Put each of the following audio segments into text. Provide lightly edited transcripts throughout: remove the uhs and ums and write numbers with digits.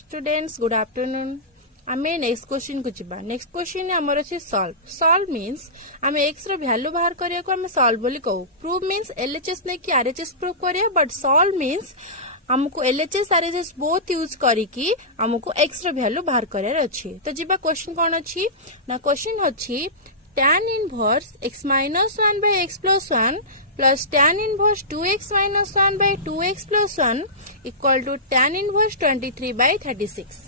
Students, good afternoon. आमे next question को जिबा. नेक्स्ट क्वेश्चन हमर अछि सॉल्व. सॉल्व मींस आमे x रो वैल्यू बाहर करिया को आमे सॉल्व बोली कहू. प्रूव मींस LHS ने कि RHS प्रूव करिया, बट सॉल्व मींस हमको LHS RHS बोथ यूज करी कि हमको x रो वैल्यू बाहर करिया अछि. तो जिबा क्वेश्चन कोन अछि ना. क्वेश्चन अछि tan inverse x minus 1 by x plus 1 plus tan inverse 2x minus 1 by 2x plus 1 equal to tan inverse 23 by 36.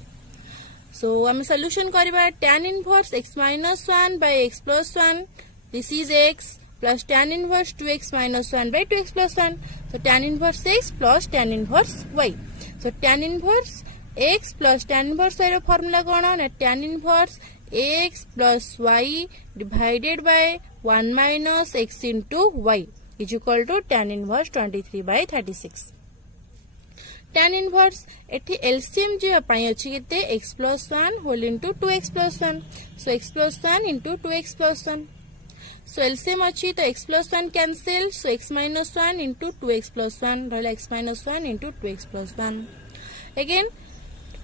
So, हम solution करिबा. tan inverse x minus 1 by x plus 1, this is x, plus tan inverse 2x minus 1 by 2x plus 1. So, tan inverse x plus tan inverse y. So, tan inverse x plus tan inverse y row formula कोन है. tan inverse x plus y divided by 1 minus x into y is equal to tan inverse 23 by 36. tan inverse एठी LCM जो पाई अछि केते x plus 1 whole into 2x plus 1. So x plus 1 into 2x plus 1. So LCM अछि तो x plus 1 cancel. So x minus 1 into 2x plus 1 रहला x minus 1 into 2x plus 1. Again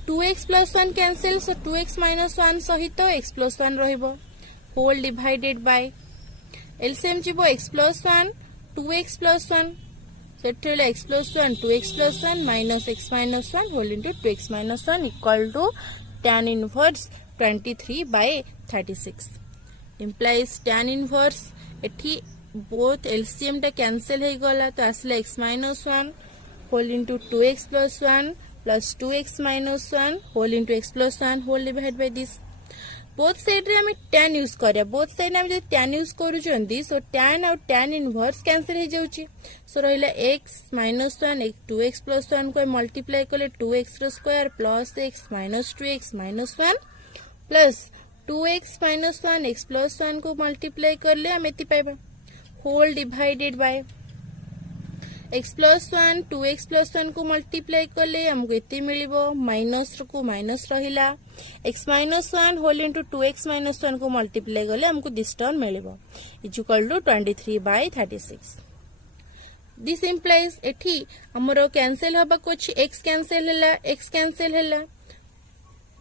2x plus 1 cancel. So 2x minus 1 सहित x plus 1 रहिबो. Whole divided by LCM जिबो x plus 1 2x plus 1. So it will x plus 1 2x plus 1 minus x minus 1 whole into 2x minus 1 equal to tan inverse 23 by 36. Implies tan inverse एठी both LCM टा cancel है गला तो आसला x minus 1 whole into 2x plus 1 plus 2x minus 1 whole into x plus 1 whole divided by this. Both side रे हमें tan use करिया. Both side में जे tan यूज करू जंदी सो tan और tan इनवर्स कैंसिल हो जाउची. सो रहला x minus 1 2x plus 1 को मल्टीप्लाई करले 2x रो square plus x minus 2x minus 1 plus 2x minus 1 x plus 1 को मल्टीप्लाई करले हम एति पाइबा. Whole divided by x plus 1 2x plus 1 को मल्टीप्लाई करले हमको एति मिलिबो. माइनस को माइनस रहिला. x minus 1 whole into 2x minus 1 को मल्टीप्लाई करले हमको दिस टर्म मिलिबो is equal to 23 by 36. This implies एठी हमरो कैंसिल होबा कुछ x कैंसिल हैला, x कैंसिल हैला,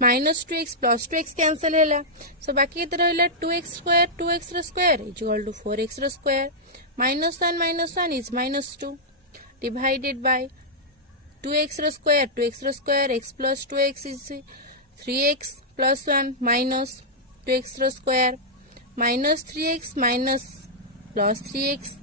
minus 2x plus 2x cancel हैला. सो बाकी इधर रहला 2x स्क्वायर 2x रो square is equal to 4x रो square. minus 1 is minus 2 divided by 2x रो square x plus 2x is 3x plus 1 minus 2x रो square minus 3x minus plus 3x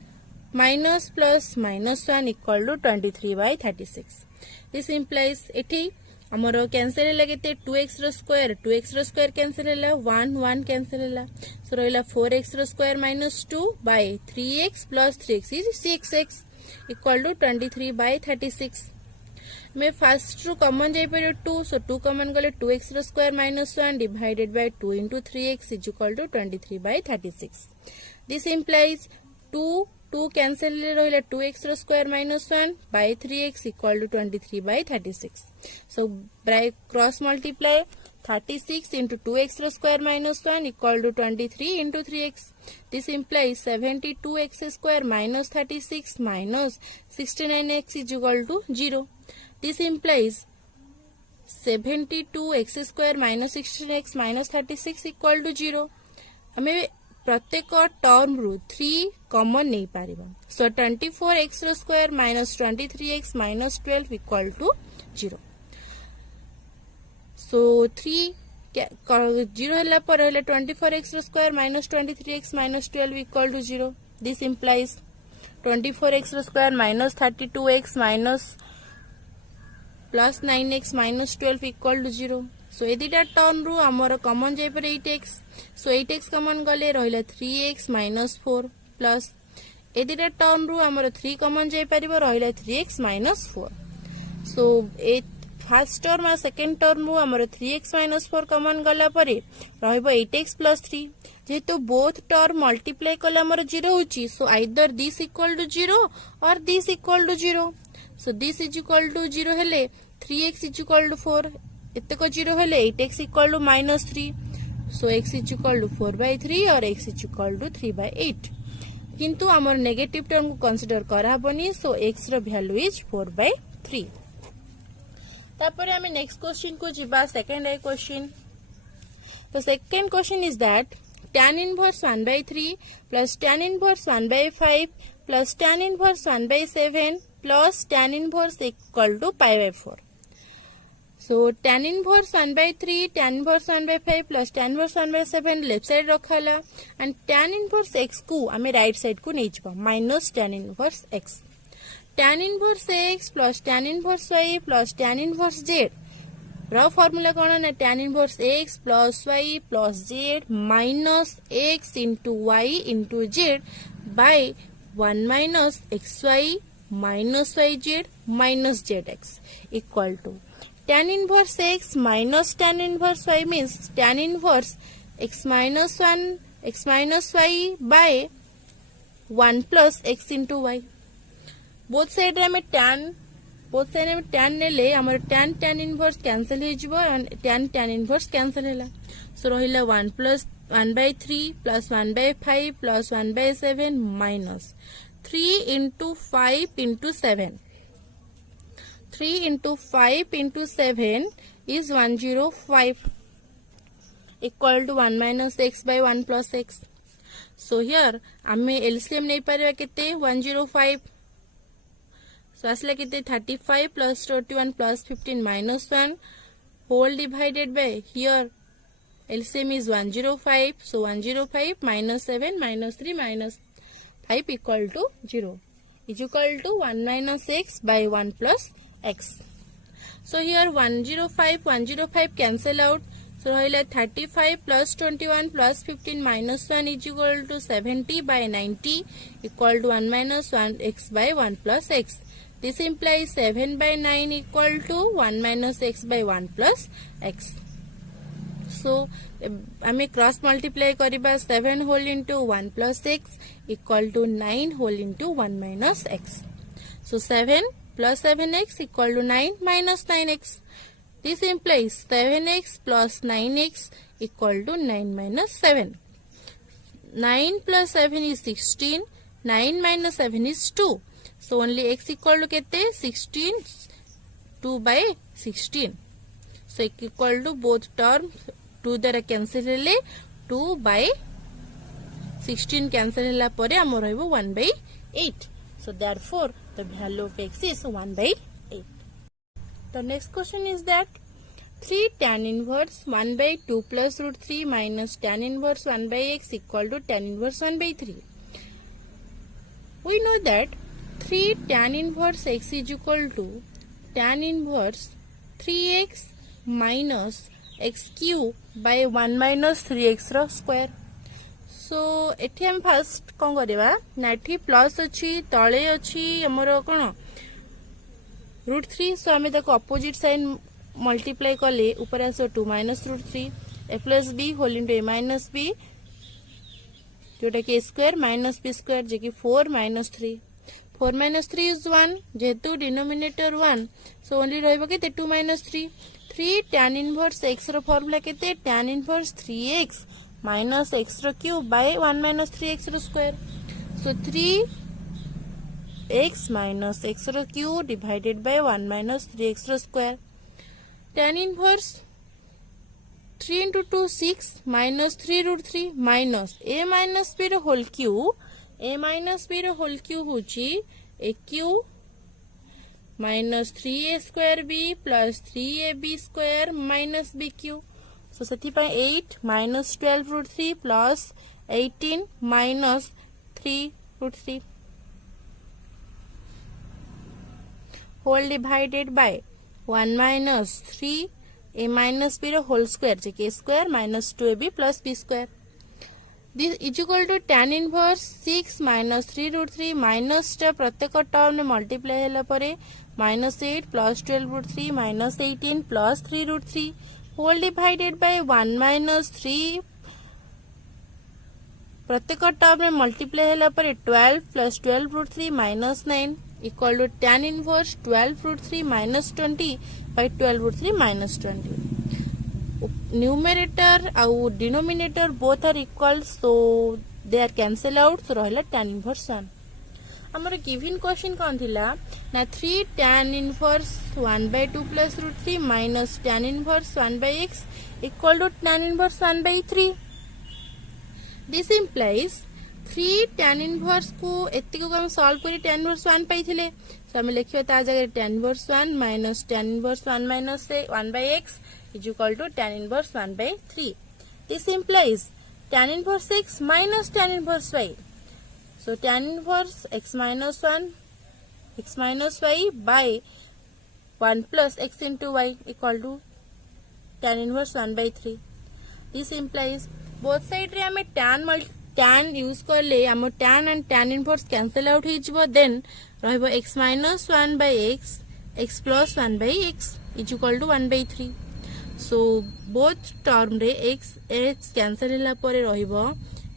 minus plus minus 1 equal to 23 by 36. This implies एठी हमरो cancel हैला केते 2x रो square cancel हैला 1 cancel हैला. So रहला 4x रो square minus 2 by 3x plus 3x is 6x equal to 23 by 36. मैं फर्स्ट रो कॉमन जाई पर 2. सो 2 कॉमन गले 2x रो square minus 1 divided by 2 into 3x is equal to 23 by 36. This implies 2 cancel रहला 2x रो square minus 1 by 3x equal to 23 by 36. So by cross multiply 36 into 2x रो square minus 1 equal to 23 into 3x. This implies 72x square minus 36 minus 69x is equal to 0. This implies 72x square minus 16x minus 36 equal to 0. हमें प्रत्येक term रु 3 common नहीं पारिबा. So 24x रो square minus 23x minus 12 equal to 0. So 3 0 हला पर रहला 24x रो square minus 23x minus 12 equal to 0. This implies 24x रो square minus 32x minus plus 9x minus 12 equal to 0. So एदिटा term रु हमर कॉमन जाय पर 8x. So 8x कॉमन गले रहला 3x minus 4 प्लस एदिटा टर्म रु हमर 3 कॉमन जाय परिबो रहला 3x minus 4. So first term और सेकंड टर्म रु हमर 3x minus 4 कॉमन गला परे रहबो 8x plus 3. जेहेतु बोथ टर्म मल्टीप्लाई कला हमर 0 होची. So either this equal to 0 और this equal to 0. So this is equal to 0 हेले 3x इज इक्वल टू 4 एतक 0 हेले 8x equal to minus 3. So x is equal to 4 by 3 और x is equal to 3 by 8. किंतु हमर negative term को consider करा हबनी. So x रो value is 4 by 3. तापर आम नेक्स्ट क्वेश्चन को जीवा सेकंड ए क्वेश्चन तो second question is that tan inverse 1/3 plus tan inverse 1/5 plus tan inverse 1/7 plus tan inverse equal to pi/4. So tan inverse 1/3 tan inverse 1/5 plus tan inverse 1/7 left side रखाला and tan inverse x को आमे right side को नहीं जावा minus tan inverse x. tan inverse x plus tan inverse y plus tan inverse z रा formula कौन ना tan inverse x plus y plus z minus x into y into z by 1 minus xy minus yz minus zx equal to tan inverse x minus tan inverse y means tan inverse x minus 1 x minus y by 1 plus x into y. Both side रे में tan नेले हमर tan inverse cancel हो जिवो tan inverse cancel हैला सो रहिला 1 plus 1/3 plus 1/5 plus 1/7 minus 3 into 5 into 7 3 into 5 into 7 is 105 equal to 1 minus x by 1 plus x. So here आमे LCM नहीं पारिबा केते 105 so asla kete 35 plus 21 plus 15 minus 1 whole divided by here LCM is 105 so 105 minus 7 minus 3 minus 5 equal to 0 is equal to 1 minus x by 1 plus x. So here 105 cancel out so rahila 35 plus 21 plus 15 minus 1 is equal to 70 by 90 equal to 1 minus 1 x by 1 plus x. This implies 7 by 9 equal to 1 minus x by 1 plus x. So, आमे cross multiply करिबा 7 whole into 1 plus x equal to 9 whole into 1 minus x. So, 7 plus 7x equal to 9 minus 9x. This implies 7x plus 9x equal to 9 minus 7. 9 plus 7 is 16. 9 minus 7 is 2. So only x equal to kete 16 2 by 16. So equal to both terms 2 द्वारा cancel हेले 2 by 16 cancel हेला परे हमर रहबो 1 by 8. So therefore the value of x is 1 by 8. The next question is that 3 tan inverse 1 by 2 plus root 3 minus tan inverse 1 by x equal to tan inverse 1 by 3. We know that 3 tan inverse x is equal to tan inverse 3x minus x cube by 1 minus 3x रो square. So एठी हम first कोन करबा नाठी plus अछि तळे अछि हमरो कोन √3 सो हमें ताको ऑपोजिट साइन मल्टीप्लाई करले ऊपर आसो 2 minus √3 a plus b whole into a minus b जोटा कि स्क्वायर माइनस b स्क्वायर जे कि 4 minus 3 4 minus 3 is 1 जेतु डिनोमिनेटर 1 सो ओनली रहबो के 2 minus 3 3 tan inverse x रो फार्मूला केते tan inverse 3x minus x रो क्यूब by 1 minus 3x रो स्क्वायर सो 3x minus x रो cube divided by 1 minus 3x रो square tan inverse 3 into 2 6 minus 3 √3 minus a minus b रो whole cube a minus b रो whole cube होची a cube minus 3a square b plus 3ab square minus b cube so सती पाए 8 minus 12 √3 plus 18 minus 3 √3 whole divided by 1 minus 3 a minus b रो whole square जे के square minus 2ab plus b square. This is equal to tan inverse 6 minus 3 √3 minus टा प्रत्येक term में multiply हैला परे minus 8 plus 12 √3 minus 18 plus 3 √3 whole divided by 1 minus 3 प्रत्येक term में मल्टीप्लाई हैला परे 12 plus 12 √3 minus 9 equal to tan inverse 12 √3 minus 20 by 12 √3 minus 20. Numerator और denominator both are equal so they are cancel out so रहला tan inverse 1. हमर given question कौन थिला ना 3 tan inverse 1/2 plus root 3 minus tan inverse 1/x equal to tan inverse 1/3. This implies 3 tan inverse को एत्ती को हम solve करी tan inverse 1 पाइथिले, so हमें लिखियो ता जगह tan inverse 1 minus tan inverse 1 minus 1/x is equal to tan inverse 1/3. This implies tan inverse x minus tan inverse y. So tan inverse x minus y by 1 plus x into y equal to tan inverse 1/3. This implies both side रे हमें tan use कर ले हम tan and tan inverse cancel out हो जिवो, then रहबो x minus 1 by x plus 1 by x is equal to 1/3. So both term रे x cancel होला परे रहइबो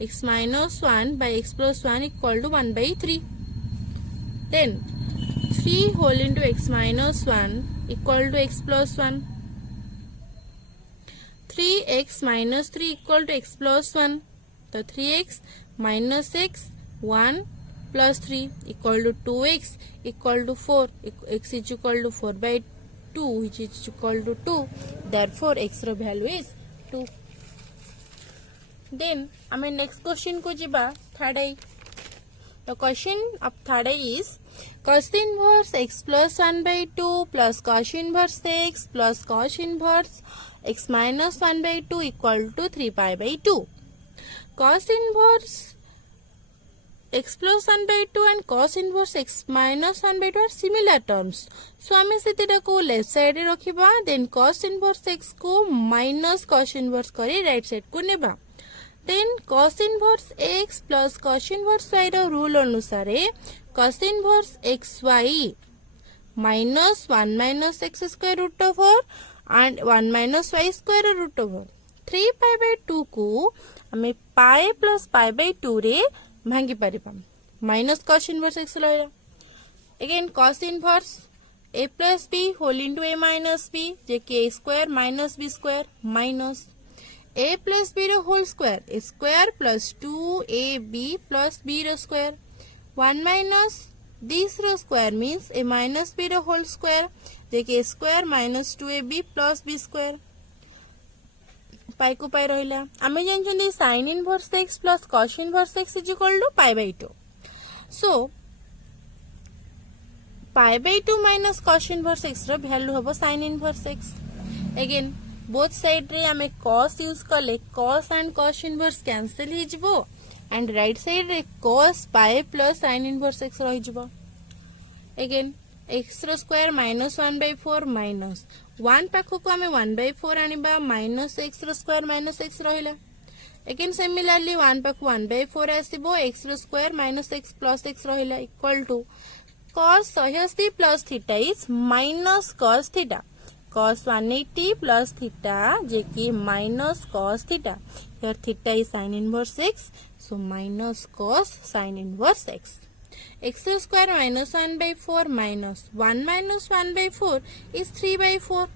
x minus 1 by x plus 1 equal to 1/3. Then 3 whole into x minus 1 equal to x plus 1. 3x minus 3 equal to x plus 1. So 3x minus x 1 plus 3 equal to 2x equal to 4. X is equal to 4/2 which is equal to 2. Therefore x row value is 2. Then हमें next question को जिबा third I. The question of third is cos inverse x plus 1/2 plus cos inverse x plus cos inverse x minus 1/2 equal to 3π/2. Cos inverse x plus 1/2 and cos inverse x minus 1/2 are similar terms. So हमें से तेरा को left side रखिबा, then cos inverse x को minus cos inverse करे right side को नेबा. Then cos inverse x plus cos inverse y रो rule अनुसारे cos inverse xy minus 1 minus x square root over and 1 minus y square root over 3π/2 को हमें pi plus π/2 रे भांगी परिबा minus cos inverse x लइला. Again cos इनवर्स a plus b whole into a minus b जे कि a square minus b square minus a plus b row whole square a square plus 2ab plus b row square 1 minus this row square means a minus b row whole square जे कि a square minus 2ab plus b square पाई को पाई रहिला. आमे जानछन sin inverse x plus cos inverse x is equal to π/2. So π/2 minus cos inverse x रो value हबो sin inverse x. Again both side रे आमे cos use करले cos and cos inverse cancel हो जिवो एंड राइट साइड रे cos π plus sin inverse x रहि जिवो. अगेन x रो स्क्वायर -1/4 माइनस 1 पाखो को हमें 1/4 आनिबा माइनस x रो स्क्वायर माइनस x रहिला. अगेन सिमिलरली 1 पाखो 1/4 आसीबो x रो square minus x plus x रहिला equal to cos 180 plus theta is minus cos theta cos 180 plus theta जे कि minus cos theta. Here theta is sin inverse x, so minus cos sin inverse x. x square minus 1/4 minus 1 minus 1/4 is 3/4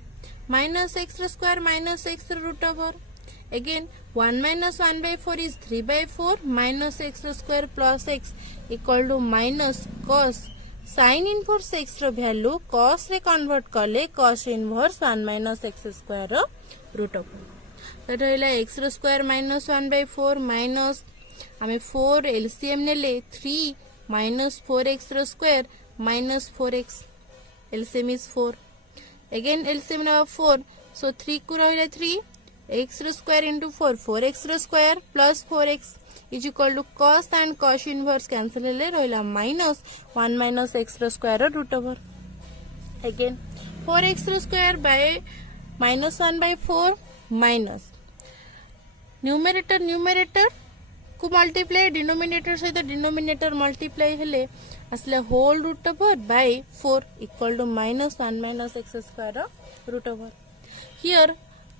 minus x square minus x root over. Again 1 minus 1/4 is 3/4 minus x square plus x equal to minus cos sin inverse x रो value cos रे convert करले cos inverse 1 minus x square रो root over. तो रहला x square minus 1/4 minus हमें 4 LCM नेले 3 minus 4x रो square minus 4x LCM is 4. Again LCM now 4, so 3 को रहला 3 x रो square into 4 4x रो square plus 4x is equal to cos and cos inverse cancel ले रहला minus 1 minus x रो square रो root over. Again 4x रो square by minus 1/4 minus numerator को मल्टीप्लाई डिनोमिनेटर सहित डिनोमिनेटर मल्टीप्लाई हेले असले whole root over by 4 equal to minus 1 minus x square root over. Here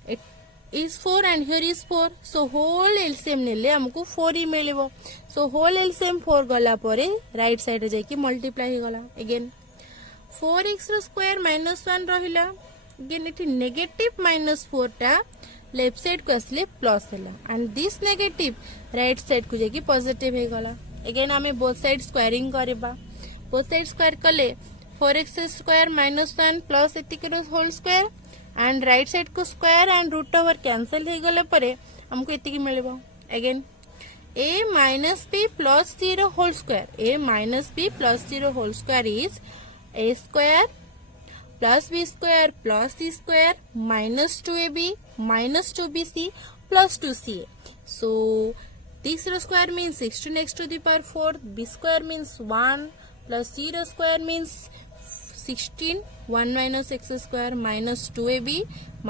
it is 4 and here is 4, so whole LCM नेले हमको 4 ही मिलिबो. सो whole LCM 4 गला परे right side जाई कि मल्टीप्लाई गला. अगेन 4x रो स्क्वायर माइनस 1 रहिला. अगेन इट नेगेटिव माइनस 4 टा लेफ्ट साइड को असले प्लस हैला and this negative right side को जाकी पॉजिटिव हे गला. अगेन हमें बोथ साइड स्क्वायरिंग करबा. बोथ साइड स्क्वायर कले 4x स्क्वायर माइनस 1 प्लस एतिक whole square and right side को square and root over cancel हो गला परे हमको एतिक मिलबो again a minus b plus 0 whole square. A minus b plus 0 whole square is a square plus b square plus c square minus 2ab minus 2bc plus 2ca. So this square means 16x to the power 4. B square means 1 plus 0 square means 16. 1 minus x square minus 2ab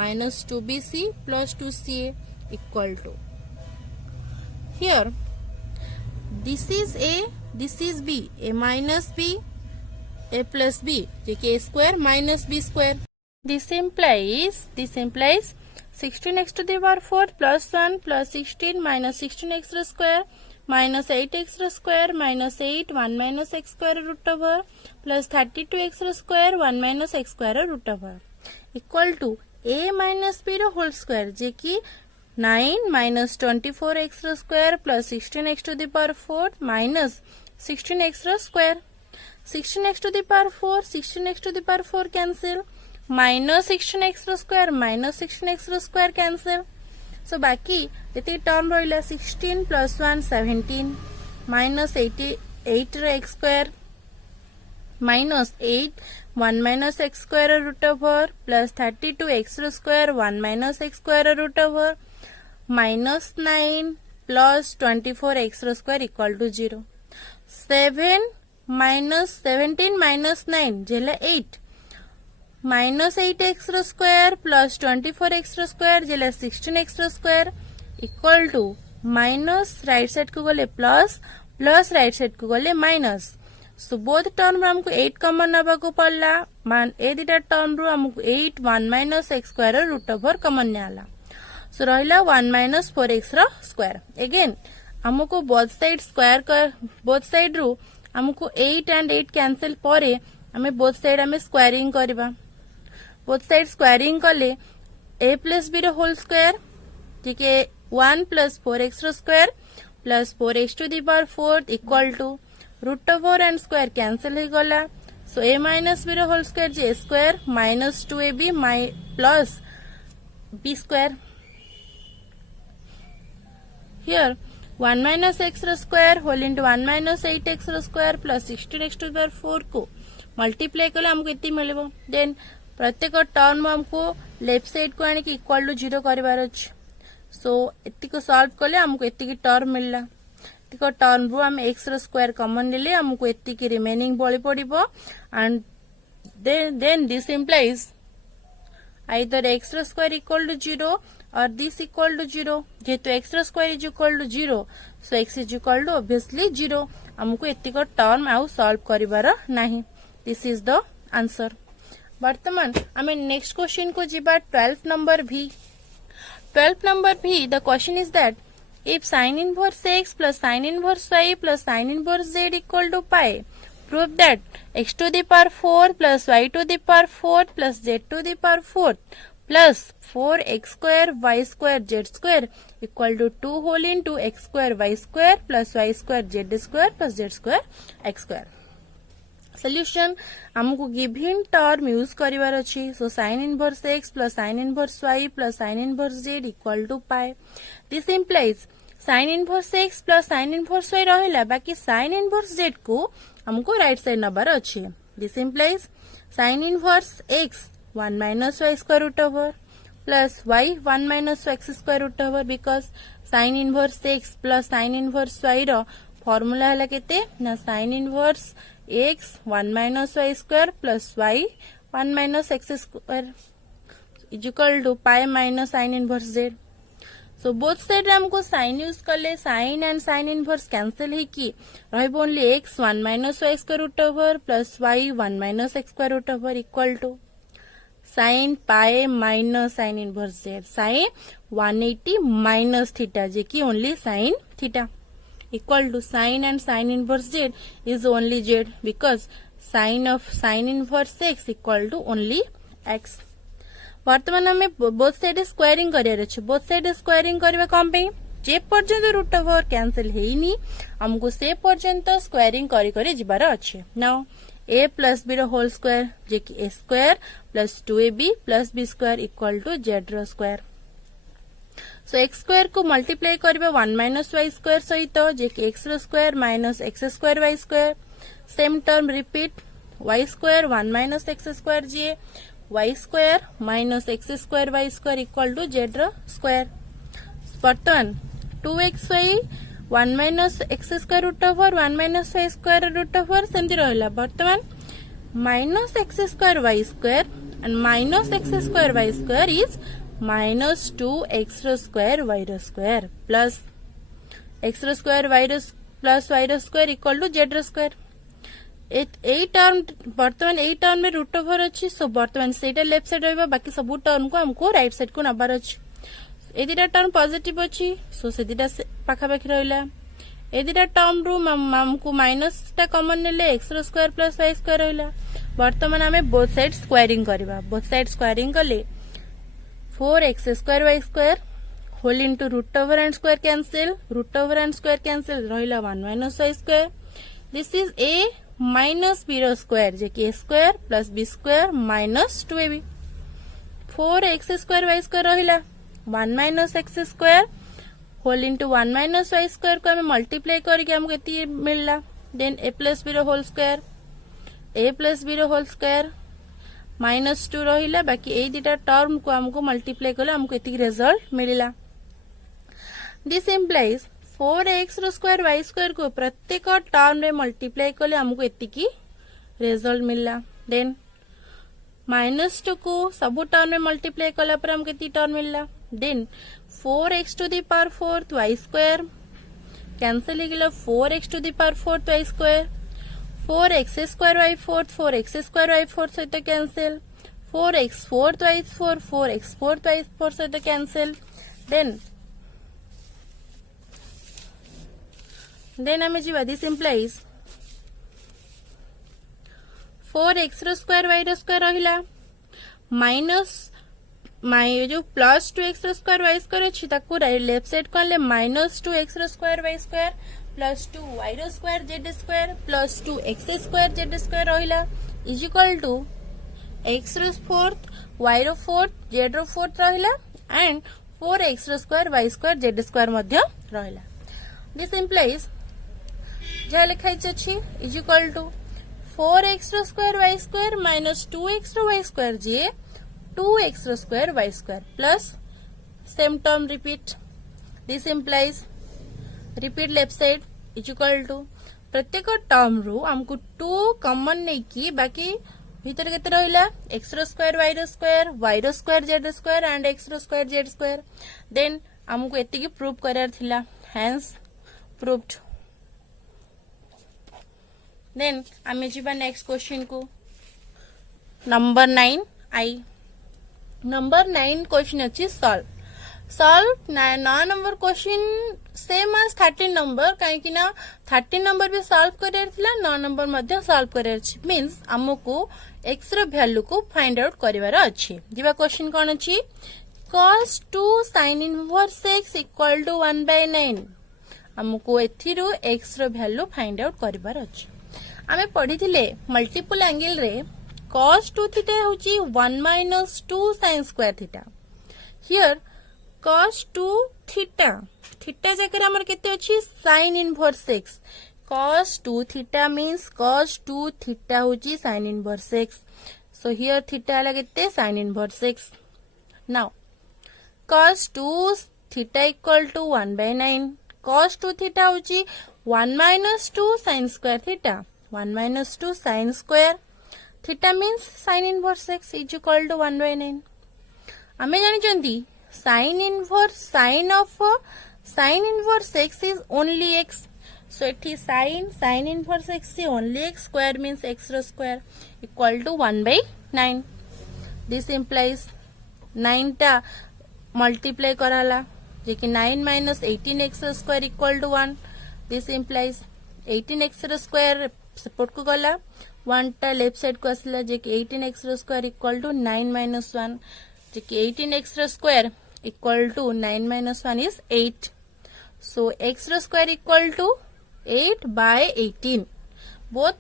minus 2bc plus 2ca equal to. Here this is a, this is b, a minus b, a plus b, a square minus b square. This implies 16x to the power 4 plus 1 plus 16 minus 16x square minus 8x square minus 8 1 minus x square root over plus 32x square 1 minus x square root over equal to a minus b whole square जे कि 9 minus 24x square plus 16x to the power 4 minus 16x square. 16x to the power 4, 16x to the power 4 cancel. Minus 16x square minus 16x square cancel. So बाकी ये term रहा 16 plus 1 17 minus 88 x square minus 8 1 minus x square root over plus 32x square 1 minus x square root over minus 9 plus 24x square equal to 0. 7 minus 17 minus 9 जेला 8 minus 8x square plus 24x square जेला 16x square equal to minus right side को गले plus plus right side को गले minus. So both term हमको 8 common नबा को पड़ला मान ए दिटा टर्म रो हमको 8 1 minus x square root over common ने आला. So रहिला 1 minus 4x रो स्क्वायर. अगेन हमको बोथ साइड स्क्वायर कर बोथ साइड रो हमको 8 and 8 कैंसिल परे हमें बोथ साइड हमें स्क्वायरिंग करबा. बोथ साइड स्क्वायरिंग कले a plus b रो होल स्क्वायर जेके 1 plus 4x रो square plus 4x to the power 4 equal to root over and square cancel हो गला. सो a minus b रो होल स्क्वायर जे square minus 2ab plus b square. Here 1 minus x square whole into 1 minus 8x square plus 16x to the power 4 को multiply कले हमको इतनी मिलेबो. Then प्रत्येक टर्म हमको लेफ्ट साइड को आने की इक्वल टू 0 करिवार अछि. सो इतनी को सॉल्व कले हमको इतनी की टर्म मिलला. इतनी को टर्म रो हम x स्क्वायर कॉमन लेले हमको इतनी की रिमेनिंग बळी पड़िबो and then this implies either x square equal to 0 or this equal to 0. जेहेतु x square is equal to 0 so x is equal to obviously 0. हमको एतिक टर्म आउ सॉल्व करिवार नाही. This is the answer. वर्तमान आमे next question को जिबा 12 number भी. 12 number भी the question is that if sin inverse x plus sin inverse y plus sin inverse z equal to pi, prove that x to the power 4 plus y to the power 4 plus z to the power 4 plus 4x square y square z square equal to 2 whole into x square y square plus y square z square plus z square x square. Solution हमको given term use करिवार अछि. सो sin inverse x plus sin inverse y plus sin inverse z equal to pi. This implies sin inverse x plus sin inverse y रहिला बाकी sin inverse z को हमको right side number अछि. This implies sin inverse x 1 minus y square root over plus y 1 minus x square root over because sin inverse x plus sin inverse y row formula हला केते ना sin inverse x 1 minus y square plus y 1 minus x square is equal to pi minus sin inverse z. So both side हमको sin use करले sin and sin inverse cancel ही की रहबो only x 1 minus y square root over plus y 1 minus x square root over equal to sin pi minus sin inverse z. sin 180 minus theta जे की only sin theta equal to sin and sin inverse z is only z because sin of sin inverse x equal to only x. वर्तमान हमें both side squaring career अछि. Both side squaring करबा कम पे जे पर्यंत root over cancel हेनी हमको से पर्यंत स्क्वायरिंग करी करी जिबार अच्छे। Now a plus b whole square जे कि a square plus 2ab plus b square equal to z रो स्क्वायर। सो x स्क्वायर को मल्टीप्लाई करबा 1 माइनस y स्क्वायर सहित जे कि x रो square minus x square y square. Same term repeat y square 1 minus x square जे y square minus x square y square equal to z रो square. बर्तमान 2xy 1 minus x square root over 1 minus y square root over सेमती रहिला। बर्तमान minus x square y square and minus x square y square is minus 2x रो square y रो square plus x रो square y रो plus y रो square equal to z रो square. ए टर्म बर्तमान ए टर्म में रूट ओवर अच्छी सो बर्तमान सेटा लेफ्ट साइड रहिबा बाकी सब टर्म को हमको राइट साइड को नबार अछि। ए दिटा टर्म पॉजिटिव अछि सो से दिटा पाखा पाखी रहिला। ए दिटा टर्म रु हमको माइनस टा कॉमन नेले x रो स्क्वायर प्लस y स्क्वायर रहिला। बर्तमान हमें बोथ साइड स्क्वायरिंग करबा। बोथ साइड स्क्वायरिंग कले 4x square y square whole into root over and square cancel. Root over and square cancel रहिला 1 minus y square. This is a minus b रो square जे कि a square plus b square minus 2ab। 4x square y square रहिला 1 minus x square whole into 1 minus y square को हमें multiply करके हमको एती मिलला। देन a प्लस b रो whole square a plus b रो होल स्क्वायर माइनस 2 रहिला बाकी ए दिटा टर्म को हमको मल्टीप्लाई करले हमको एती रिजल्ट मिलला। दिस इंप्लाइज 4x रो स्क्वायर y स्क्वायर को प्रत्येक टर्म रे मल्टीप्लाई करले हमको एती की रिजल्ट मिलला। देन माइनस 2 को सब टर्म में मल्टीप्लाई कला पर हमको एती टर्म मिलला। Then 4x to the power 4 y square cancel हो गेलो 4x to the power 4 y square 4x square y 4 4x square y 4 सहित cancel 4x 4 y 4 4x 4 y 4 सहित कैंसिल। देन हमें जीवा दिस इंप्लाइज 4x रो square y रो square रहिला minus जो प्लस 2x रो स्क्वायर y स्क्वायर अछि ताको लेफ्ट साइड करले माइनस 2x रो square y square plus 2y रो square z square plus 2x square z square रहिला इज इक्वल टू x रो फोर्थ y रो फोर्थ z रो फोर्थ रहिला एंड 4x रो square y square z square मध्य रहिला। दिस इंप्लाइज जहा लिखाई अछि इज इक्वल टू 4x रो square y square minus 2x रो y स्क्वायर जे 2x रो square y square plus same term repeat. This implies repeat left side is equal to प्रत्येक टर्म रु हमको 2 कॉमन नहीं की बाकी भीतर केते रहिला x रो स्क्वायर y रो square z square and x रो स्क्वायर z स्क्वायर। देन हमको एति की प्रूव करार थिला हेंस प्रूव्ड। देन आमे जीवा नेक्स्ट क्वेश्चन को नंबर 9 आई। नंबर 9 क्वेश्चन अच्छी solve 9 number question same as 13 number कहीं ना 13 नंबर भी सॉल्व करार थिला 9 नंबर मध्य सॉल्व करार अछि मींस हमको x रो वैल्यू को फाइंड आउट करिवार अछि। जीवा क्वेश्चन कोन अछि cos 2 sin inverse x equal to 1/9 हमको एथिरो x रो वैल्यू फाइंड आउट करिवार अछि। आमे पढिथिले मल्टीपल एंगल रे cos 2 थीटा होची 1 minus 2 sin square थीटा। हियर cos 2 थीटा जकर हमर केते अछि sin inverse x cos 2 theta means cos 2 theta होची sin inverse x so here theta आला केते sin inverse x। now cos 2 theta equal to 1/9 cos 2 theta होची 1 minus 2 sin square theta 1 minus 2 sin square theta means sin inverse x is equal to 1/9। हमें जानी चंदी sin inverse x is only x so एठी sin inverse x is only x square means x रो square equal to 1/9। this implies 9 टा multiply कराला जे कि 9 minus 18x square equal to 1। this implies 18x square support को गला 1 टा left side को असला जे कि 18x square equal to 9 minus 1 जे कि 18x square equal to 9 minus 1 is 8 so x रो स्क्वायर इक्वल टू 8/18 बोथ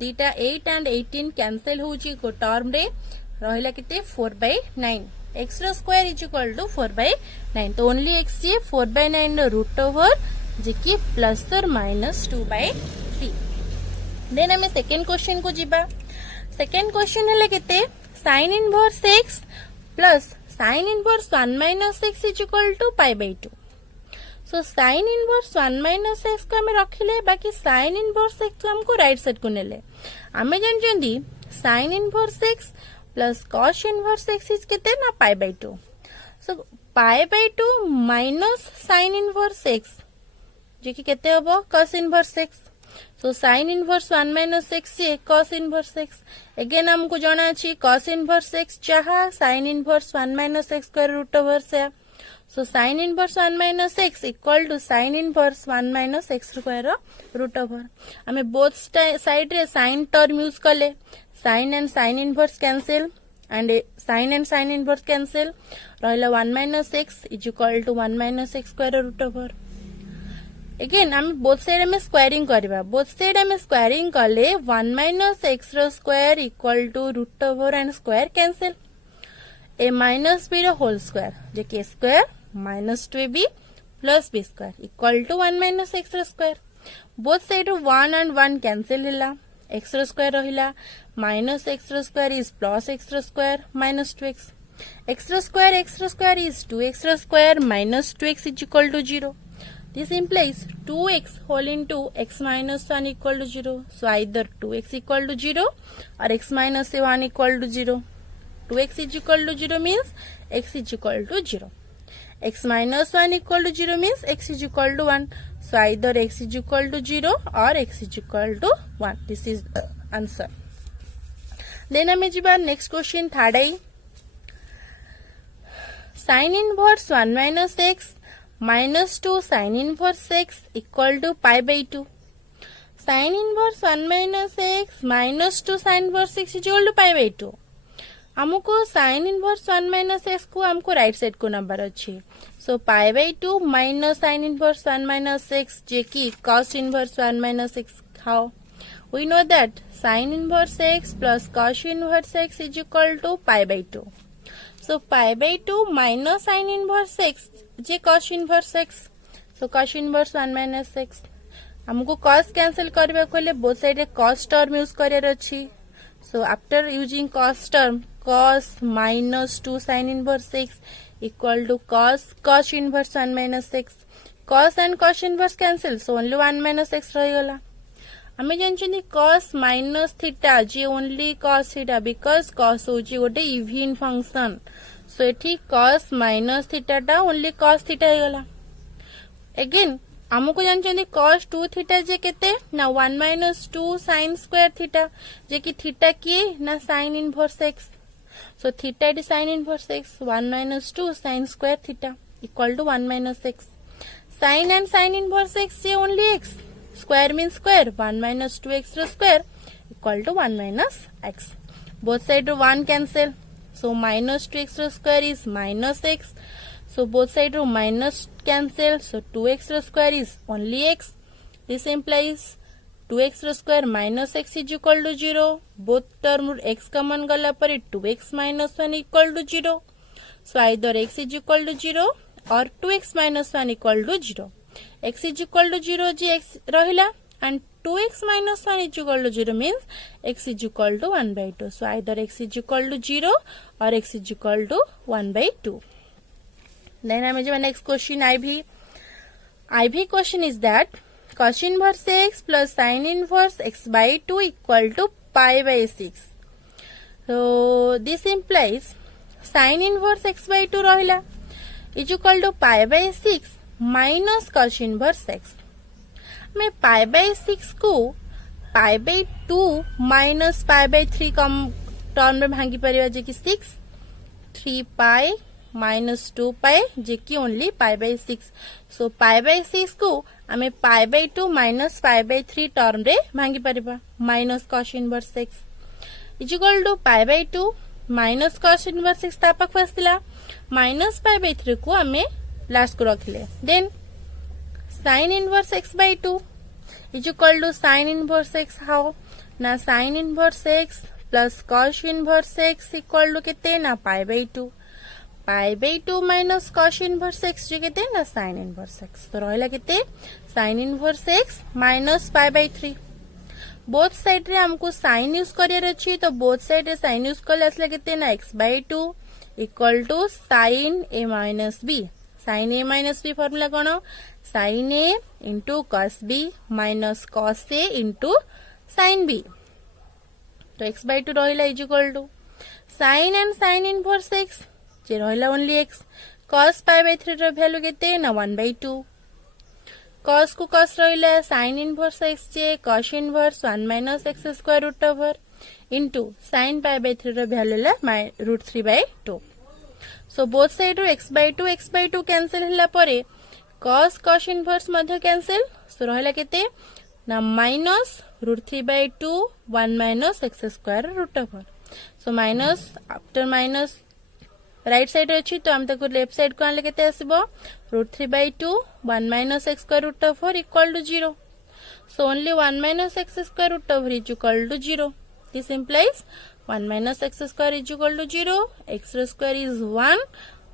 दीटा 8 एंड 18 कैंसिल होची को टर्म रे रहिला केते 4/9 एक्स रो स्क्वायर इज इक्वल टू 4/9 तो ओनली एक्स ये 4/9 रो रूट ओवर जे कि प्लस और माइनस 2/3 देन हमें सेकंड क्वेश्चन को जीबा सेकंड क्वेश्चन है केते sin inverse x plus sin inverse 1 minus x is equal to π/2 so sin inverse 1 minus x को हमें रखिले बाकी sin इनवर्स x को हमको राइट साइड को नेले हमें जानजंदी sin inverse x plus cos inverse x is केते ना π/2 so π/2 minus sin inverse x जे कि केते होबो cos inverse x so sin inverse 1 minus x ये cos इनवर्स x अगेन हमको जाना अछि cos इनवर्स x चाहा sin inverse 1 minus x square root over से so sin inverse 1 minus x equal to sin inverse 1 minus x square root over हमें both side रे sin term use करले sin and sin inverse cancel and sin inverse cancel रहला 1 minus x is equal to 1 minus x square root over again हम both side में squaring करबा both side में squaring करले 1 minus x रो square equal to root over and square cancel a minus b रो whole square जे के square minus 2ab plus b square equal to 1 minus x रो square both side 1 and 1 cancel हिला x रो square रहिला minus x रो square is plus x रो square minus 2x x रो स्क्वायर इज 2x रो square minus 2x is equal to 0 This implies 2x whole into x minus 1 equal to 0. So either 2x equal to 0 or x minus 1 equal to 0. 2x is equal to 0 means x is equal to 0. X minus 1 equal to 0 means x is equal to 1. So either x is equal to 0 or x is equal to 1. This is the answer. Then हमें जी बार next question third I sin inverse 1 minus x minus 2 sin inverse x equal to π/2 sin inverse 1 minus x minus 2 sin inverse x equal to π/2 हमको sin inverse 1 minus x को हमको right side को number अच्छी सो π/2 minus sin inverse 1 minus x जे कि cos inverse 1 minus x how we know that sin inverse x plus cos inverse x is equal to π/2 so π/2 minus sin inverse x J cos inverse x so cos inverse 1 minus x हमको cos cancel करबे कोले both side रे cos term use करियर अछि so after using cos term cos minus 2 sin inverse x equal to cos inverse 1 minus x cos and cos inverse cancel so only 1 minus x रह गला हमें जानछनी cos minus theta J only cos theta because cos होची गोटे even function so एठी cos minus theta टा only cos theta हे गला again हमको जानछनी cos 2 theta जे केते ना 1 minus 2 sin square theta जे कि theta किए ना sin inverse x so theta is sin inverse x 1 minus 2 sin square theta equal to 1 minus x sin and sin inverse x J only x square means square 1 minus 2x square equal to 1 minus x both side 1 cancel so minus 2x square is minus x so both side minus cancel so 2x square is only x this implies 2x square minus x is equal to 0 both term x common गला पर 2x minus 1 equal to 0 so either x is equal to 0 or 2x minus 1 equal to 0 x is equal to 0 J x रहिला and 2x minus 1 is equal to 0 means x is equal to 1/2 so either x is equal to 0 or x is equal to 1/2 then हमें जो next question IV question is that cos inverse x plus sin inverse x/2 equal to π/6 so this implies sin inverse x/2 रहिला is equal to π/6 minus cos inverse x मैं π/6 को π/2 minus π/3 कम term में भांगी परिवा जे कि 6 3 पाई minus 2 पाई जे कि only π/6 सो π/6 को हमें π/2 minus π/3 term रे भांगी परिवा minus cos inverse x is equal to π/2 minus cos inverse x तापक फसला minus π/3 को हमें लास्ट को रखले then sin inverse x by 2 is equal to sin inverse x. How? ना sin inverse x plus cos inverse x equal to कितने ना pi by 2. pi by 2 minus cos inverse x जो कितने ना sin inverse x. तो रहला कितने sin inverse x minus pi by 3. Both side रे हमको साइन यूज करियर अछि तो बोथ साइड रे साइन यूज करले असले कितने ना x by 2 equal to sin a minus b. sin a minus b formula कोन sin a into cos b minus cos a into sin b. तो x by 2 रहिला is equal to sin and sin inverse x जे रहिला only x cos pi by 3 रो value केते ना 1 by 2. cos को cos रहिला sin inverse x J cos inverse 1 minus x square root over into sin pi by 3 रो value ला root 3 by 2. so both side रो x by 2 कैंसिल हला परे cos inverse मध्य कैंसिल. so रहिला केते ना minus root 3 by 2 1 minus x square root over. so minus after minus right side अच्छी तो हम ताको लेफ्ट साइड को आनले केते आसीबो root 3 by 2 1 minus x square root over equal to 0. so only 1 minus x square root over is equal to 0. this implies 1 minus x square is equal to 0. x square is 1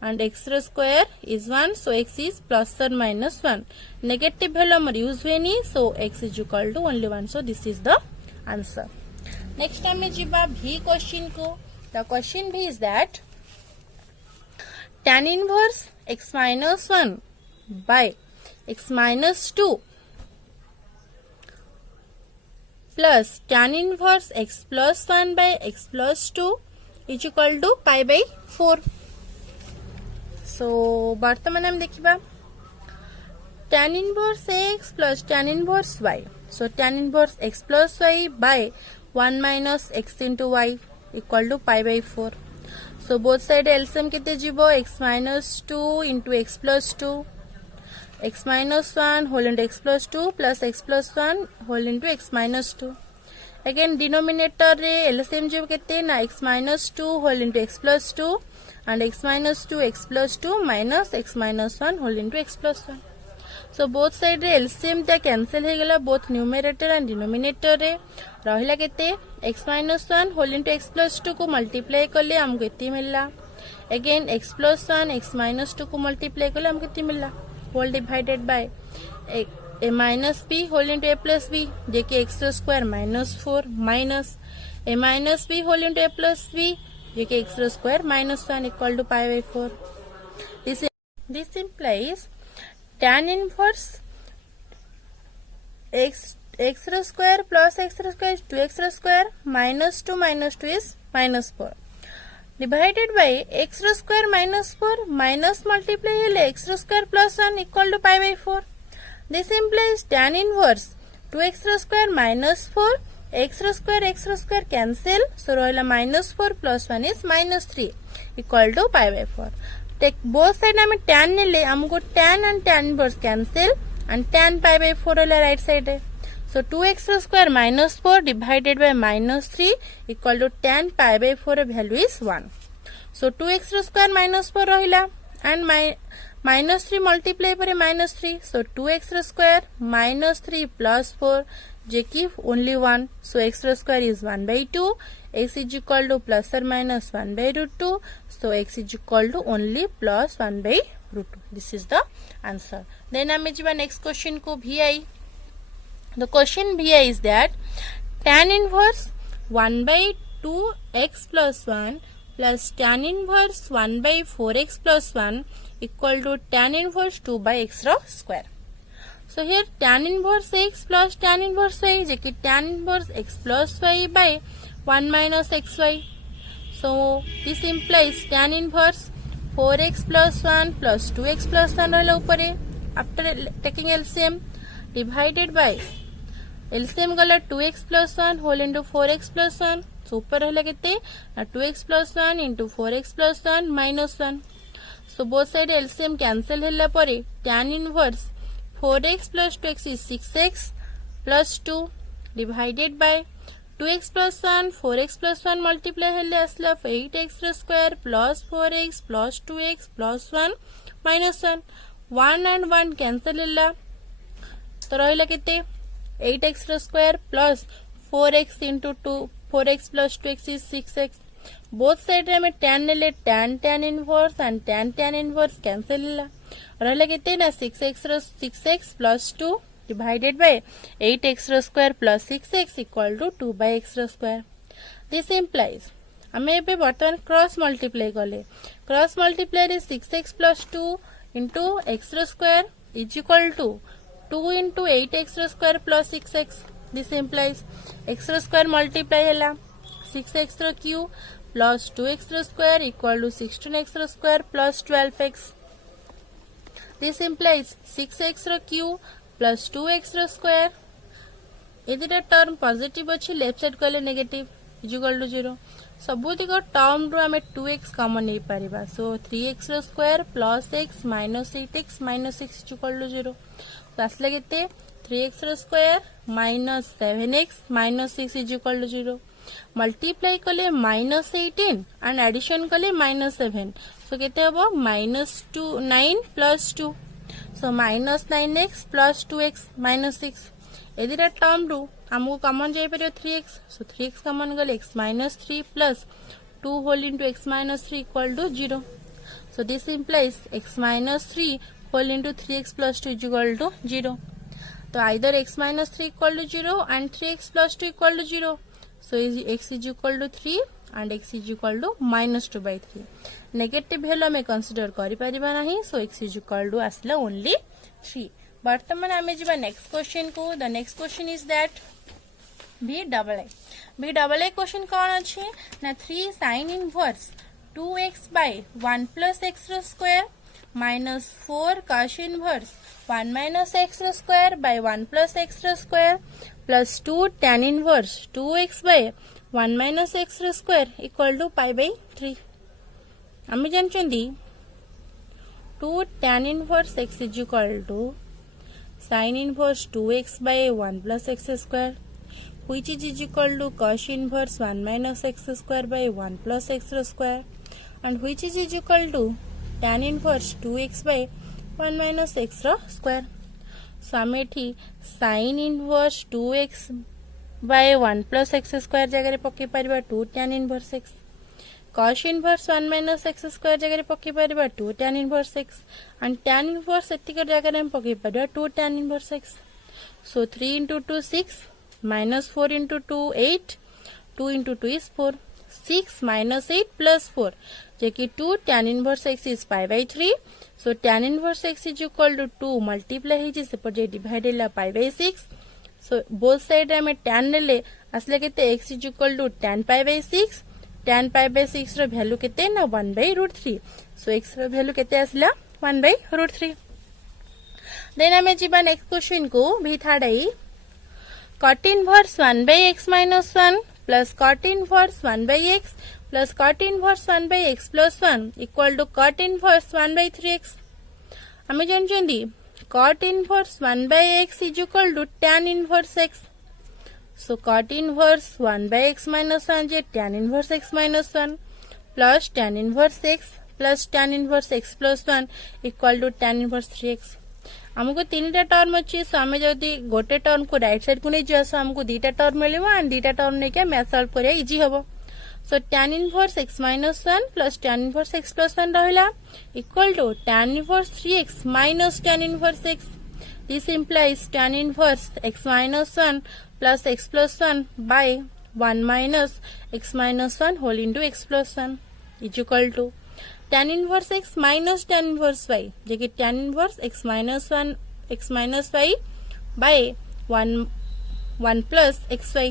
and x square is 1. so x is plus or minus 1. negative value हमर use होनी. so x is equal to only 1. so this is the answer. next time जिबा v question को. the question v is that tan inverse x minus 1 by x minus 2 plus tan inverse x plus 1 by x plus 2 is equal to pi by 4. so वर्तमान हम देखिबा tan inverse x plus tan inverse y. so tan inverse x plus y by 1 minus x into y equal to pi by 4. so both side LCM केते जीवो x minus 2 into x plus 2 x minus 1 whole into x plus 2 plus x plus 1 whole into x minus 2. again denominator रे LCM जीवो केते ना x minus 2 whole into x plus 2 and x minus 2 x plus 2 minus x minus 1 whole into x plus 1. so both side रे LCM ता cancel हे गेला both numerator and denominator रे रहिला केते x minus 1 whole into x plus 2 को multiply करले हमको इतनी मिलला. again x plus 1 x minus 2 को मल्टीप्लाई करले हमको इतनी मिलला whole divided by a minus b whole into a plus b जे कि x square minus 4 minus a minus b whole into a plus b जे कि x square minus 1 equal to pi by 4. this implies tan inverse x square plus x square is 2x square minus 2 is minus 4 divided by x square minus 4 minus multiply x square plus 1 equal to pi by 4. this implies tan inverse 2x square minus 4 x square cancel. so rohila minus 4 plus 1 is minus 3 equal to pi by 4. take both side hame tan ले हमको tan and tan inverse cancel and tan pi by 4 rohila right side है. so 2x square minus 4 divided by minus 3 equal to tan pi by 4 value is 1. so 2x square minus 4 रहिला and minus 3 multiply पर minus 3. so 2x square minus 3 plus 4 जे कि only 1. so x square is 1 by 2 x is equal to plus or minus 1 by root 2. so x is equal to only plus 1 by root 2. this is the answer. then हमें जिबा next question को vi. the question vi is that tan inverse 1 by 2x plus 1 plus tan inverse 1 by 4x plus 1 equal to tan inverse 2 by x square. so here tan inverse x plus tan inverse y जे कि tan inverse x plus y by 1 minus xy. so this implies tan inverse 4x plus 1 plus 2x plus 1 रहला ऊपर after taking LCM divided by LCM गला 2x plus 1 whole into 4x plus 1. so ऊपर रहला केते 2x plus 1 into 4x plus 1 minus 1. so both side LCM cancel हला परे tan inverse 4x plus 2x is 6x plus 2 divided by 2x plus 1 4x plus 1 multiply हले असला 8x square plus 4x plus 2x plus 1 minus 1. 1 and 1 cancel हला तो रहिला केते 8x रो square plus 4x into 2 4x plus 2x is 6x both side रे हमें tan नेले tan inverse and tan inverse cancel होला रहिला केते ना 6x plus 2 divided by 8x रो square plus 6x equal to 2 by x रो स्क्वायर दिस इम्प्लाइज हमें एबे वर्तमान क्रॉस मल्टीप्लाई कले क्रॉस मल्टीप्लाई रे 6x प्लस 2 इंटू x रो square is equal to 2 into 8x रो square plus 6x this implies x रो स्क्वायर मल्टीप्लाई हैला 6x रो क्यूब प्लस 2x रो स्क्वायर इक्वल टू 16x रो square plus 12x this implies 6x रो cube plus 2x रो square ये दुटा टर्म पॉजिटिव अच्छी लेफ्ट साइड कहले नेगेटिव इज इक्वल टू 0 सबुतिक टर्म रु आमे 2x कॉमन नहीं पारिबा सो 3x रो square plus x minus 8x minus 6 is equal to 0 तो आसले केते 3x रो square minus 7x minus 6 is equal to 0 multiply कले माइनस 18 एंड एडिशन कले माइनस 7 सो केते हबो minus 9 plus 2 so minus 9x plus 2x minus 6 ए दुटा टर्म रु हमको कॉमन जाई परियो 3x सो 3x कॉमन गले x minus 3 plus 2 whole into x minus 3 equal to 0 so this implies x minus 3 whole into 3x plus 2 equal to 0 तो either x minus 3 equal to 0 and 3x plus 2 equal to 0 so x is equal to 3 and x is equal to minus 2 by 3 negative value हमें consider करि परिबा नाही so x is equal to आसला only 3 वर्तमान आमे जिबा next question को the next question is that B double A question कौन अच्छी ना 3 sin इनवर्स 2x by 1 plus x रो square minus 4 cos inverse 1 minus x रो स्क्वायर by 1 plus x रो square plus 2 tan inverse 2x by 1 minus x रो square equal to pi by 3 आमे जानचंदी 2 tan inverse x is equal to sin inverse 2x by 1 plus x square which is equal to cos inverse 1 minus x square by 1 plus x square and which is equal to tan inverse 2x by 1 minus x square. So हमें एठी sin inverse 2x by 1 plus x square जगह पके परिबा 2 tan inverse x cos inverse 1 minus x square जगह पके परिबा 2 tan inverse x and tan inverse एतिक जगह हम पके परिबा 2 tan inverse x so 3 into 2 6 minus 4 into 2 8 2 into 2 is 4 6 minus 8 plus 4 जेकी 2 tan inverse x is pi by 3 so tan inverse x is equal to 2 multiply है जे shaper जे divide हैला pi by 6 so both side रे हमें tan लेले असले केते x is equal to tan pi by 6 tan pi by 6 रो value केते ना 1 by root 3 so x रो वैल्यू केते आसला 1 by root 3 देन हमें जीबा नेक्स्ट क्वेश्चन को भी थाडाई cot inverse 1 by x minus 1 plus cot inverse 1 by x plus cot inverse 1 by x plus 1 equal to cot inverse 1 by 3x हमें जानचंदी cot inverse 1 by x is equal to tan inverse x so cot inverse 1 by x minus 1 J tan inverse x minus 1 plus tan inverse x plus tan inverse x plus 1 equal to tan inverse 3x हमको तीनटा term अच्छी सो हमें जदी गोटे term को right side को नहीं जासो हमको दीटा टर्म मिलेबो एंड दीटा टर्म ने क्या मैथ सॉल्व करिया इजी हबो सो tan inverse x minus 1 plus tan inverse x plus 1 रहला equal to tan inverse 3x minus tan inverse x this implies tan inverse x minus 1 plus x plus 1 by 1 minus x minus 1 whole into x plus 1 is equal to tan inverse x minus tan inverse y जेकी tan inverse x minus y by 1 plus xy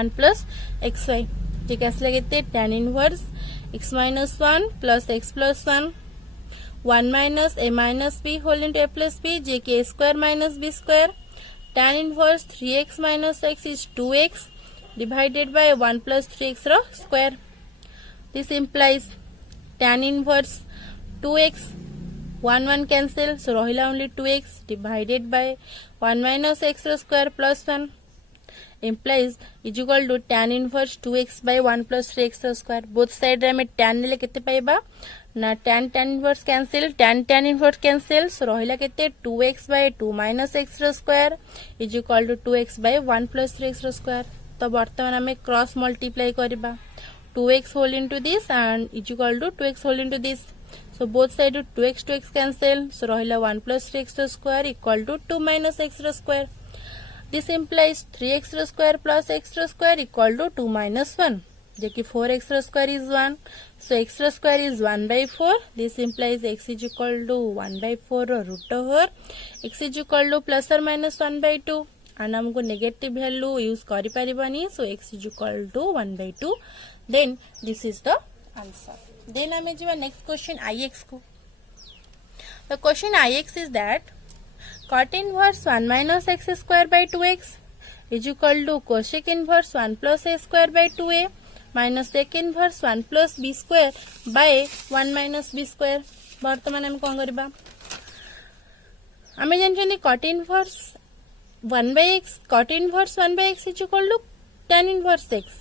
1 plus xy जेके असले केते tan inverse x minus 1 plus x plus 1 1 minus a minus b whole into a plus b JK a square minus b square tan inverse 3x minus x is 2x divided by 1 plus 3x row square. This implies tan inverse 2x 1 cancel so रहिला only 2x divided by 1 minus x रो square plus 1 implies is equal to tan inverse 2x by 1 plus 3x row square. Both side रे हमें tan ले केते पाइबा ना tan inverse cancel tan inverse cancel so रहिला केते 2x by 2 minus x रो square is equal to 2x by 1 plus 3x रो स्क्वायर तो वर्तमान हमें क्रॉस मल्टीप्लाई करबा 2x whole into this and is equal to 2x whole into this so both side 2x cancel so rahila 1 plus 3x square equal to 2 minus x square this implies 3x square plus x square equal to 2 minus 1 जबकि 4x square is 1 so x square is 1 by 4 this implies x is equal to 1 by 4 or root over x is equal to plus or minus 1 by 2 and हमको negative value use करि परिबानी so x is equal to 1 by 2 then this is the answer then हमें जो next question ix को the question ix is that cot inverse 1 minus x square by 2x is equal to cosec inverse 1 plus a square by 2a minus sec inverse 1 plus b square by 1 minus b square वर्तमान हम कौन करबा हमें जानछनी cot inverse 1 by x cot inverse 1 by x is equal to tan inverse x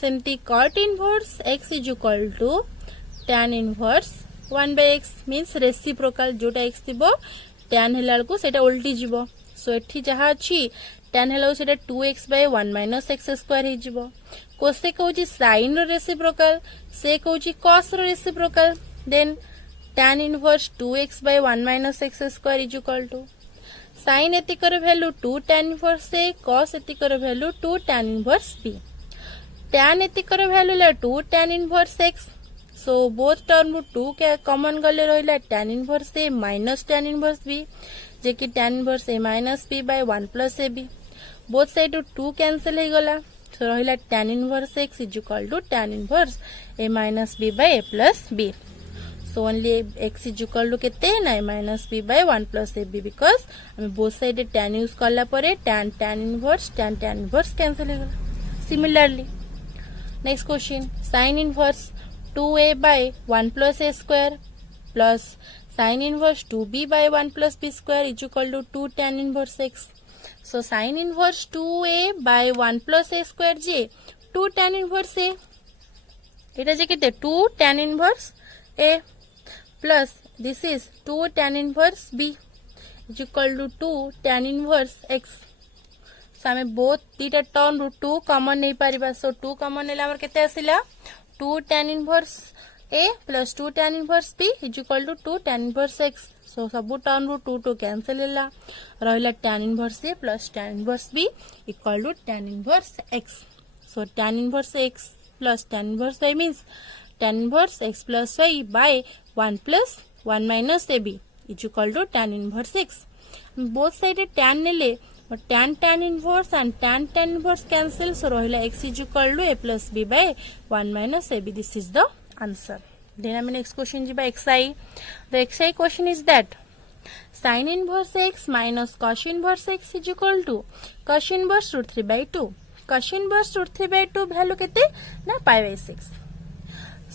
सेमती cot inverse x is equal to tan inverse 1 by x means reciprocal जोटा x थिबो tan हेला को सेटा उल्टी जिवो सो एठी जहा अछि tan हेला सेटा 2x by 1 minus x square हे जिवो cosec होची sin रो reciprocal sec होची cos row reciprocal then tan inverse 2x by 1 minus x square is equal to sin एतिकर value 2 tan inverse a cos एतिकर value 2 tan inverse b tan एतिकर value ले 2 tan inverse x so both term 2 के common गले रहिला tan inverse a minus tan inverse b जे कि tan inverse a minus b by 1 plus ab both side 2 cancel हे गला so रहिला tan inverse x is equal to tan inverse a minus b by a plus b so only x is equal to केते ना a minus b by 1 plus ab because हमें both side tan use करला परे tan inverse tan inverse cancel हे गला similarly next question sin inverse 2a by 1 plus a square plus sin inverse 2b by 1 plus b square is equal to 2 tan inverse x so sin inverse 2a by 1 plus a square je 2 tan inverse a eta je kete 2 tan inverse a plus this is 2 tan inverse b is equal to 2 tan inverse x so हमें both दीटा term रू 2 common नहीं पारिबा सो 2 common नेला हमर केते आसिला 2 tan inverse a plus 2 tan inverse b is equal to 2 tan inverse x so सब term रू 2 2 cancel होला रहिला tan inverse a plus tan inverse b equal to tan inverse x so tan inverse x plus tan inverse y means tan inverse x plus y by 1 plus 1 minus ab is equal to tan inverse x both side tan नेले but tan inverse and tan inverse cancel so rahila x is equal to a plus b by 1 minus ab this is the answer then I next question jiba xi the xi question is that sin inverse x minus cos inverse x is equal to cos inverse root 3 by 2 cos inverse root 3 by 2 value kete na pi by 6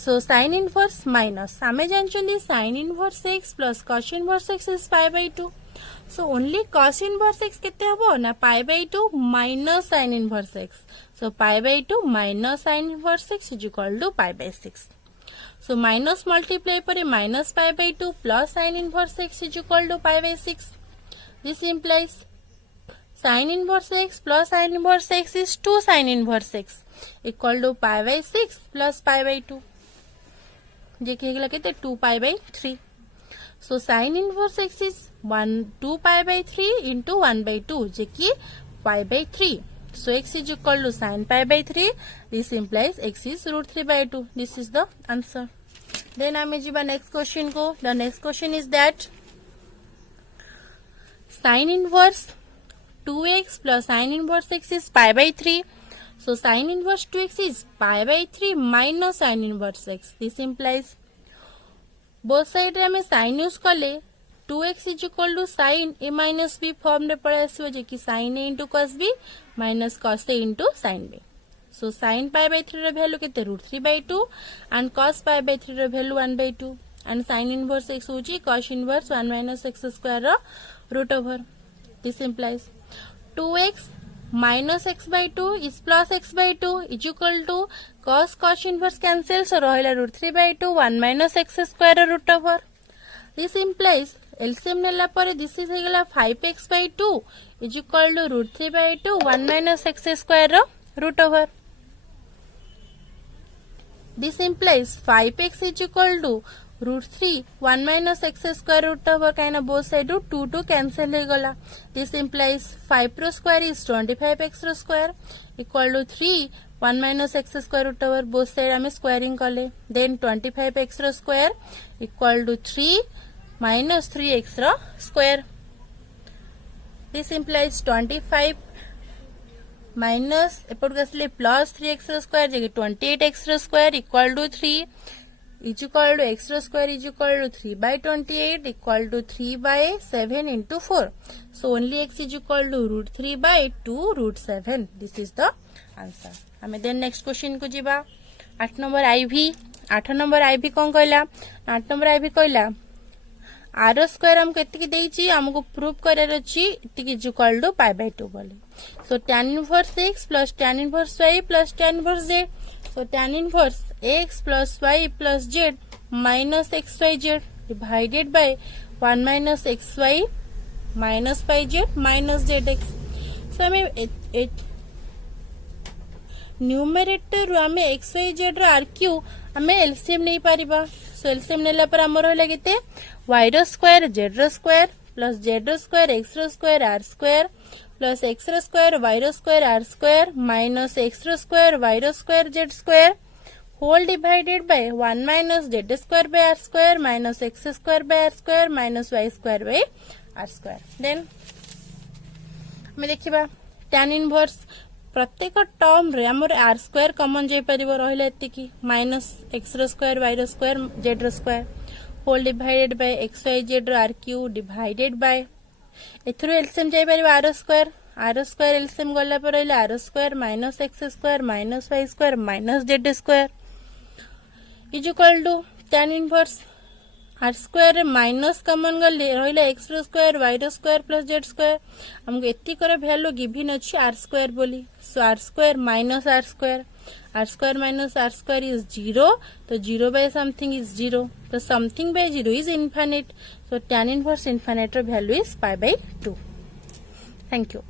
so sin inverse minus ame janchandi sin inverse x plus cos inverse x is pi by 2 so only cos inverse x kete hobo na pi by 2 minus sin inverse x so pi by 2 minus sin inverse x is equal to pi by 6 so minus multiply pare minus pi by 2 plus sin inverse x is equal to pi by 6 this implies sin inverse x plus sin inverse x is 2 sin inverse x equal to pi by 6 plus pi by 2 जे के गेला केते 2 pi by 3 so sin inverse x is 2 pi by 3 into 1 by 2 जे कि pi by 3 so x is equal to sin pi by 3 this implies x is root 3 by 2 this is the answer then hame jiba next question ko the next question is that sin inverse 2x plus sin inverse x is pi by 3 so sin inverse 2x is pi by 3 minus sin inverse x this implies both side रे हमें sin use कले 2x is equal to sin a minus b form रे पड़े आसीबो जे कि sin a into cos b minus cos a into sin b so sin pi by 3 रे value केते √3 by 2 and cos pi by 3 रे value 1 by 2 and sin inverse x होची cos inverse 1 minus x square रो root over this implies 2x minus x by two is plus x by two is equal to cos inverse cancel so रहा root three by two 1 minus x square root over this implies LCM नेला पर this is होगला 5x by 2 is equal to root three by two 1 minus x square root over this implies 5x is equal to root three 1 minus x square root over कहीं both side 2 cancel हो गला this implies 5 रो square is 25x रो square equal to 3 1 minus x square root over both side आम squaring कले then 25x रो square equal to 3 minus 3x रो square this implies 25 minus एपट आसले प्लस 3x रो स्क्वायर जे 28x रो square equal to 3 is equal to x रो square is equal to 3 by 28 equal to 3 by 7 into 4 so only x is equal to root 3 by 2 root 7 this is the answer हमें then next question को जीवा 8 नंबर ivy 8 नंबर ivy कौन कहला 8 नंबर IV कहला आर स्क्वायर हमको एतिकी देइची हमको प्रूव करार अछि एतिकी is equal to pi by 2 बोली so tan inverse x plus tan inverse y plus tan inverse z so tan inverse x plus y plus z minus xyz divided by 1 minus xy minus pi z minus zx so हमें numerator आम x y z r q आम LCM नहीं पारिबा सो LCM नेला पर हमर होइला केते y रो स्क्वायर z रो स्क्वायर प्लस z रो स्क्वायर x रो square r square plus x रो स्क्वायर y रो square r square minus x रो स्क्वायर y रो square z square whole divided by 1 minus z square by r square minus x square by r square minus y square by r square then हमें देखिबा tan inverse प्रत्येक term रे हमर r square common जाई परिबो रहिला एतिकी minus x रो स्क्वायर y रो स्क्वायर z रो square whole divided by x y z r q divided by एथरो एलसीएम जाई परिबो r स्क्वायर एलसीएम गला पर रहिला r square minus x square minus y square minus z square is equal to tan inverse r square minus common गले रहिला x रो square y रो स्क्वायर प्लस z स्क्वायर हमको एति कर वैल्यू गिवन अछि r स्क्वायर बोली so r square minus r square minus r square is 0 तो 0 बाय समथिंग इज 0 तो something by 0 is infinite so tan inverse infinite रो value is pi by 2 thank you.